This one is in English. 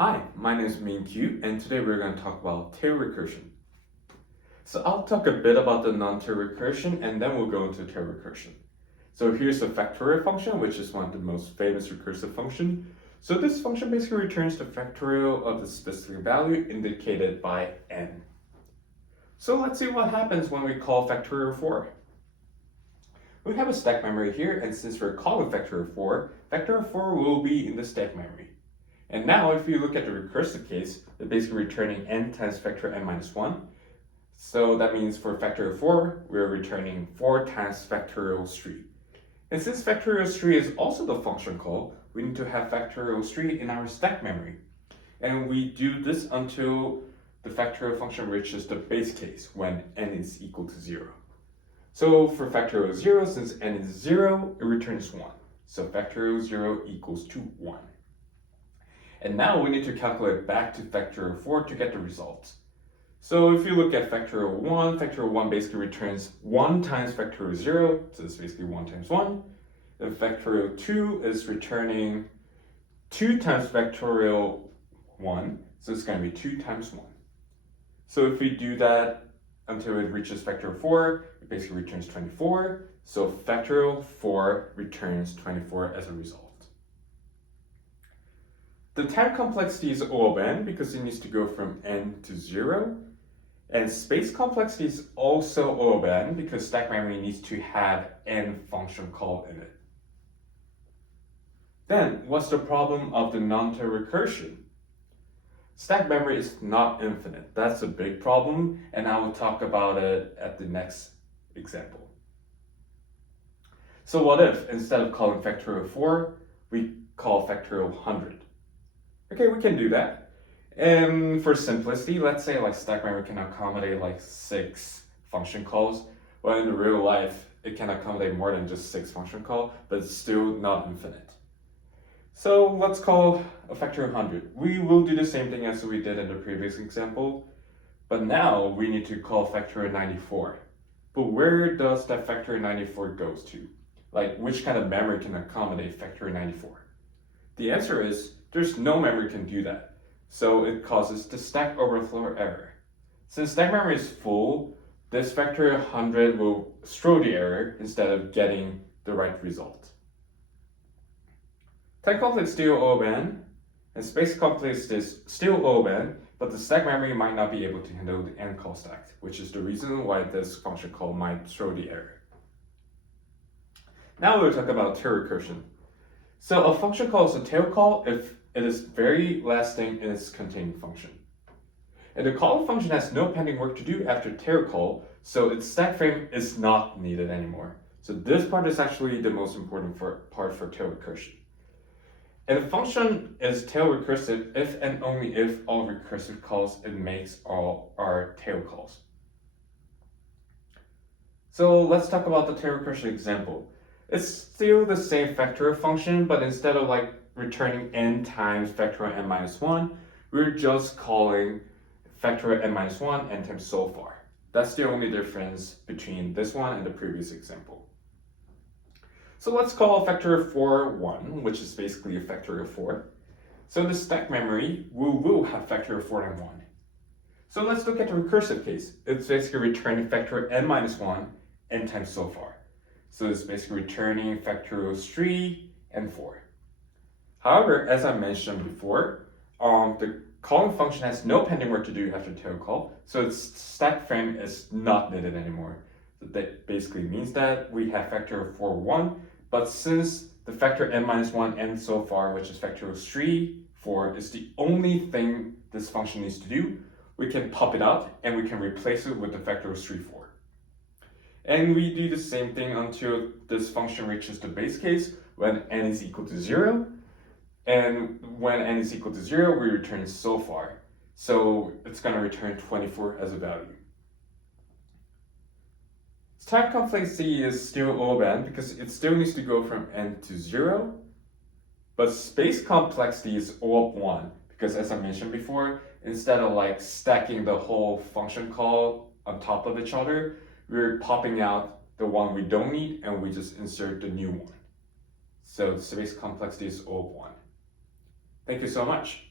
Hi, my name is Min-Kyu, and today we're going to talk about tail recursion. So I'll talk a bit about the non-tail recursion, and then we'll go into tail recursion. So here's the factorial function, which is one of the most famous recursive functions. So this function basically returns the factorial of the specific value indicated by n. So let's see what happens when we call factorial 4. We have a stack memory here, and since we're calling factorial 4 will be in the stack memory. And now if you look at the recursive case, they're basically returning n times factor n minus 1. So that means for factorial 4, we're returning 4 times factorial 3. And since factorial 3 is also the function call, we need to have factorial 3 in our stack memory. And we do this until the factorial function reaches the base case when n is equal to 0. So for factorial 0, since n is 0, it returns 1. So factorial 0 equals to 1. And now we need to calculate back to factorial 4 to get the results. So if you look at factorial 1 basically returns 1 times factorial 0, so it's basically 1 times 1. Then factorial 2 is returning 2 times factorial 1, so it's going to be 2 times 1. So if we do that until it reaches factorial 4, it basically returns 24. So factorial 4 returns 24 as a result. The time complexity is O of n because it needs to go from n to 0. And space complexity is also O of n because stack memory needs to have n function call in it. Then, what's the problem of the non-tail recursion? Stack memory is not infinite. That's a big problem, and I will talk about it at the next example. So what if, instead of calling factorial 4, we call factorial 100? Okay, we can do that. And for simplicity, let's say like stack memory can accommodate like 6 function calls. Well, in real life, it can accommodate more than just 6 function calls, but it's still not infinite. So let's call a factorial 100. We will do the same thing as we did in the previous example, but now we need to call factorial 94. But where does that factorial 94 goes to? Like, which kind of memory can accommodate factorial 94? The answer is there's no memory can do that. So it causes the stack overflow error. Since stack memory is full, this factorial 100 will throw the error instead of getting the right result. Time complexity is still O of n, and space complexity is still O of n, but the stack memory might not be able to handle the n call stack, which is the reason why this function call might throw the error. Now we'll talk about tail recursion. So a function call is a tail call if it is very lasting in its containing function. And the call function has no pending work to do after tail call, so its stack frame is not needed anymore. So this part is actually the most important part for tail recursion. And the function is tail recursive if and only if all recursive calls it makes are tail calls. So let's talk about the tail recursion example. It's still the same factorial function, but instead of like returning n times factorial n minus 1, we're just calling factorial n minus 1 n times so far. That's the only difference between this one and the previous example. So let's call factorial 4 1, which is basically a factorial 4. So the stack memory will have factorial 4 and 1. So let's look at the recursive case. It's basically returning factorial n minus 1 n times so far. So it's basically returning factorial 3 and 4. However, as I mentioned before, the calling function has no pending work to do after tail call, so its stack frame is not needed anymore. So that basically means that we have factorial 4 1, but since the factor n minus 1 n so far, which is factorial 3 4, is the only thing this function needs to do, we can pop it out and we can replace it with the factorial 3 4. And we do the same thing until this function reaches the base case when n is equal to 0. And when n is equal to 0, we return so far. So it's going to return 24 as a value. Time complexity is still O of n because it still needs to go from n to 0. But space complexity is O of 1 because, as I mentioned before, instead of like stacking the whole function call on top of each other, we're popping out the one we don't need and we just insert the new one. So the space complexity is O of 1. Thank you so much.